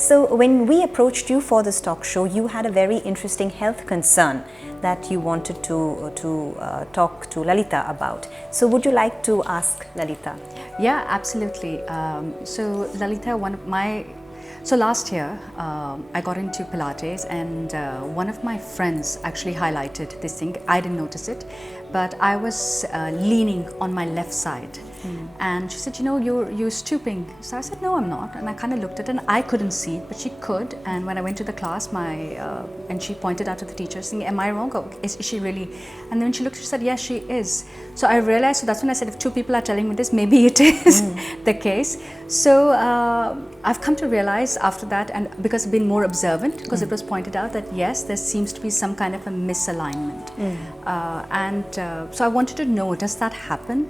So when we approached you for this talk show, you had a very interesting health concern that you wanted to talk to Lalitha about. So would you like to ask Lalitha? Yeah, absolutely. So Lalitha, so last year I got into Pilates, and one of my friends actually highlighted this thing. I didn't notice it, but I was leaning on my left side. And she said, you know, you're stooping. So I said, no, I'm not. And I kind of looked at it, and I couldn't see it, but she could. And when I went to the class, and she pointed out to the teacher, saying, am I wrong? Or is she really? And then when she looked, she said, yes, she is. So I realized, so that's when I said, if two people are telling me this, maybe it is the case. So I've come to realize after that, and because I've been more observant, because it was pointed out that yes, there seems to be some kind of a misalignment. So I wanted to know, does that happen?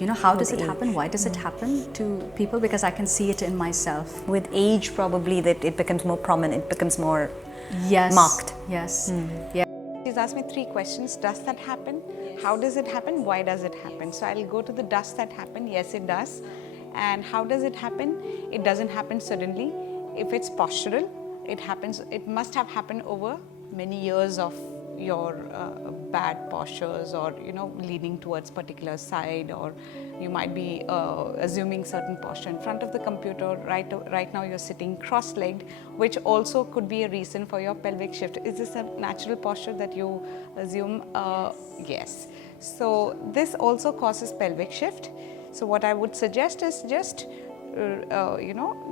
You know, how does it happen? Why does it happen to people? Because I can see it in myself. With age, probably, that it becomes more prominent, it becomes more marked. Yes. Yeah. She's asked me 3 questions. Does that happen? Yes. How does it happen? Why does it happen? So I'll go to the does that happen. Yes, it does. And how does it happen? It doesn't happen suddenly. If it's postural, it happens. It must have happened over many years of your bad postures, or leaning towards particular side, or you might be assuming certain posture in front of the computer. Right now you're sitting cross-legged, which also could be a reason for your pelvic shift. Is this a natural posture that you assume? Yes. So this also causes pelvic shift. So what I would suggest is just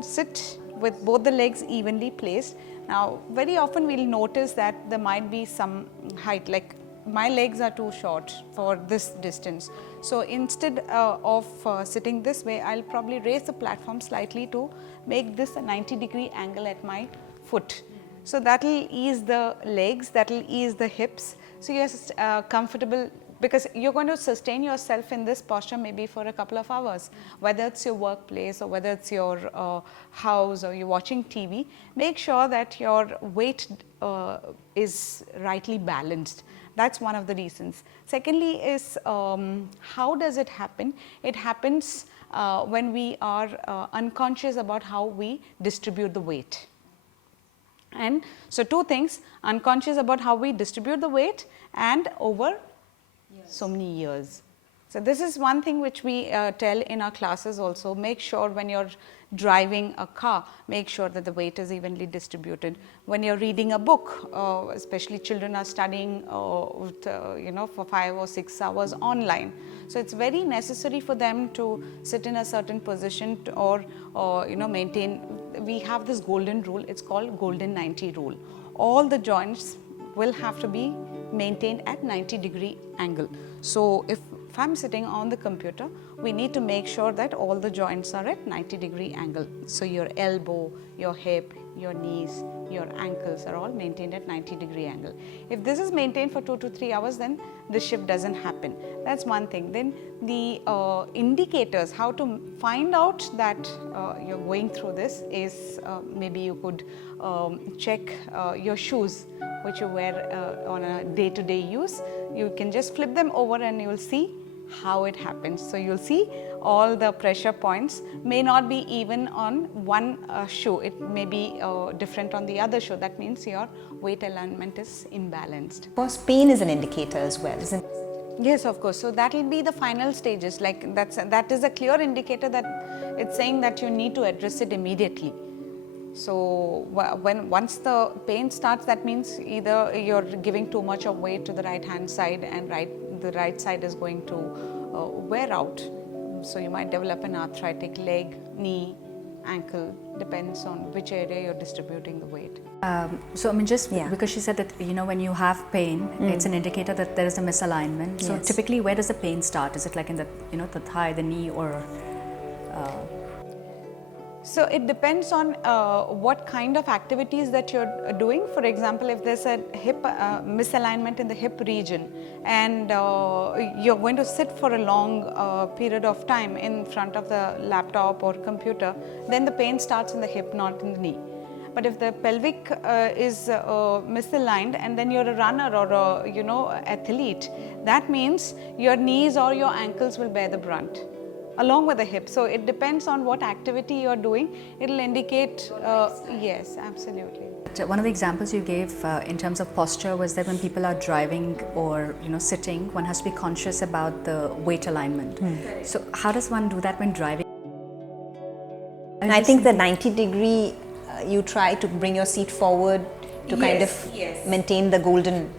sit with both the legs evenly placed. Now, very often we'll notice that there might be some height, like my legs are too short for this distance. So instead of sitting this way, I'll probably raise the platform slightly to make this a 90-degree angle at my foot. So that will ease the legs, that will ease the hips. So you're comfortable, because you're going to sustain yourself in this posture maybe for a couple of hours, whether it's your workplace or whether it's your house or you're watching TV. Make sure that your weight is rightly balanced. That's one of the reasons. Secondly is, how does it happen? It happens when we are unconscious about how we distribute the weight. And so 2 things, unconscious about how we distribute the weight, and over so many years. So this is one thing which we tell in our classes also. Make sure when you're driving a car, make sure that the weight is evenly distributed. When you're reading a book, especially children are studying for 5 or 6 hours online. So it's very necessary for them to sit in a certain position or maintain. We have this golden rule, it's called golden 90 rule. All the joints will have to be maintained at 90-degree angle. So if I'm sitting on the computer, we need to make sure that all the joints are at 90-degree angle. So your elbow, your hip, your knees, your ankles are all maintained at 90-degree angle. If this is maintained for 2 to 3 hours, then the shift doesn't happen. That's one thing. Then the indicators, how to find out that you're going through this is, maybe you could check your shoes which you wear on a day-to-day use. You can just flip them over and you will see how it happens. So you'll see all the pressure points may not be even on one shoe. It may be different on the other shoe. That means your weight alignment is imbalanced. Of course, pain is an indicator as well, isn't it? Yes, of course. So that will be the final stages. Like that is a clear indicator that it's saying that you need to address it immediately. So once the pain starts, that means either you're giving too much of weight to the right hand side, and the right side is going to wear out. So you might develop an arthritic leg, knee, ankle, depends on which area you're distributing the weight. So I mean, because she said that when you have pain, it's an indicator that there is a misalignment. So typically, where does the pain start? Is it like in the the thigh, the knee, or? So it depends on what kind of activities that you're doing. For example, if there's a hip misalignment in the hip region, and you're going to sit for a long period of time in front of the laptop or computer, then the pain starts in the hip, not in the knee. But if the pelvic is misaligned, and then you're a runner or a athlete, that means your knees or your ankles will bear the brunt. along with the hip. So it depends on what activity you're doing. It'll indicate, yes, absolutely. One of the examples you gave in terms of posture was that when people are driving or sitting, one has to be conscious about the weight alignment. So how does one do that when driving? And I think the 90-degree, you try to bring your seat forward to kind of maintain the golden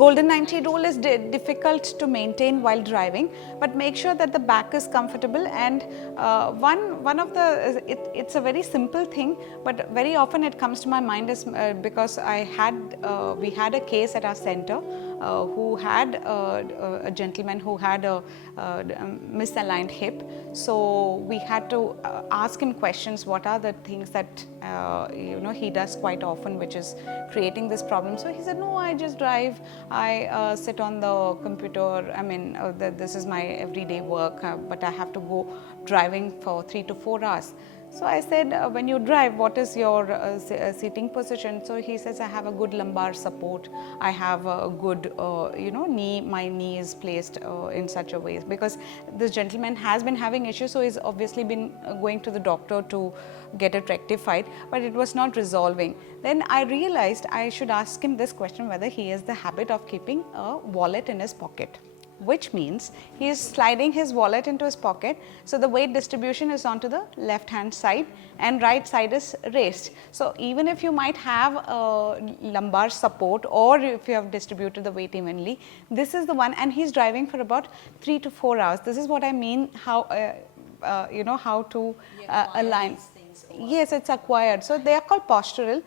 90 rule is difficult to maintain while driving, but make sure that the back is comfortable. And one of the it's a very simple thing, but very often it comes to my mind is because we had a case at our center who had a gentleman who had a misaligned hip. So we had to ask him questions. What are the things that he does quite often, which is creating this problem? So he said, no, I just drive. I sit on the computer. I mean, this is my everyday work, but I have to go driving for 3 to 4 hours. So I said, when you drive, what is your seating position? So he says, I have a good lumbar support. I have a good, knee. My knee is placed in such a way, because this gentleman has been having issues. So he's obviously been going to the doctor to get it rectified, but it was not resolving. Then I realized I should ask him this question, whether he has the habit of keeping a wallet in his pocket, which means he is sliding his wallet into his pocket. So the weight distribution is onto the left hand side and right side is raised. So even if you might have a lumbar support, or if you have distributed the weight evenly, this is the one. And he's driving for about 3 to 4 hours. This is what I mean, how how to align. Yes, it's acquired. So they are called postural.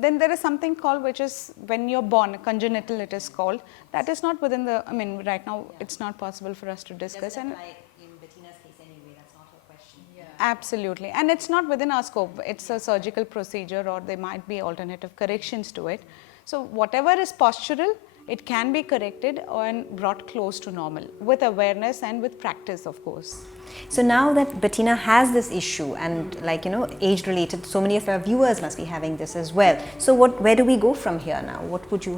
Then there is something called, which is when you're born, congenital it is called. That is not within the, I mean, right now it's not possible for us to discuss. Doesn't apply in Bettina's case anyway, that's not her question. Yeah. Absolutely. And it's not within our scope. It's a surgical procedure, or there might be alternative corrections to it. So whatever is postural, it can be corrected and brought close to normal with awareness and with practice, of course. So now that Bettina has this issue, and age related, so many of our viewers must be having this as well. So where do we go from here now?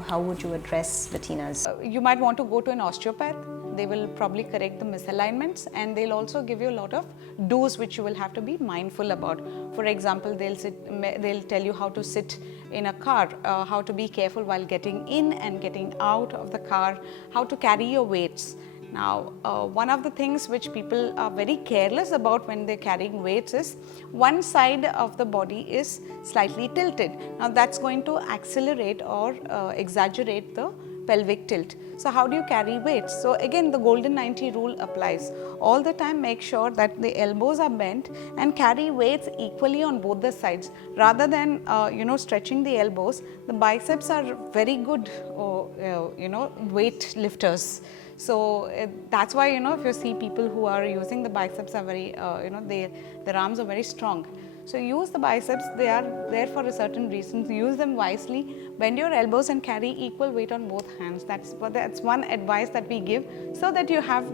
How would you address Bettina's? You might want to go to an osteopath. They will probably correct the misalignments, and they'll also give you a lot of do's which you will have to be mindful about. For example, they'll tell you how to sit in a car, how to be careful while getting in and getting out of the car, how to carry your weights. Now, one of the things which people are very careless about when they're carrying weights is one side of the body is slightly tilted. Now, that's going to accelerate or exaggerate the pelvic tilt. So how do you carry weights? So again, the golden 90 rule applies. All the time make sure that the elbows are bent and carry weights equally on both the sides. Rather than stretching the elbows, the biceps are very good weight lifters. So that's why if you see people who are using the biceps are very their arms are very strong. So use the biceps, they are there for a certain reason. Use them wisely. Bend your elbows and carry equal weight on both hands. That's one advice that we give, so that you have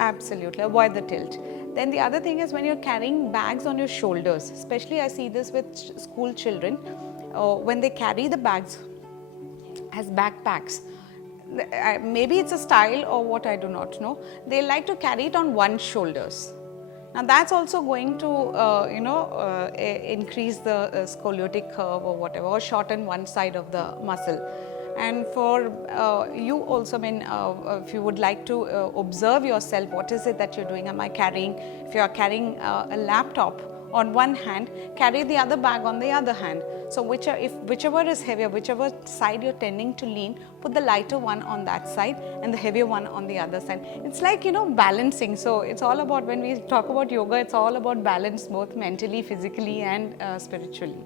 absolutely avoid the tilt. Then the other thing is when you're carrying bags on your shoulders, especially I see this with school children, when they carry the bags as backpacks. Maybe it's a style or what, I do not know. They like to carry it on one shoulders. Now that's also going to increase the scoliotic curve or whatever, or shorten one side of the muscle. And for you also, if you would like to observe yourself, what is it that you're doing? Am I carrying, if you are carrying a laptop on one hand, carry the other bag on the other hand. So whichever is heavier, whichever side you're tending to lean, put the lighter one on that side and the heavier one on the other side. It's like, balancing. So it's all about, when we talk about yoga, it's all about balance, both mentally, physically and spiritually.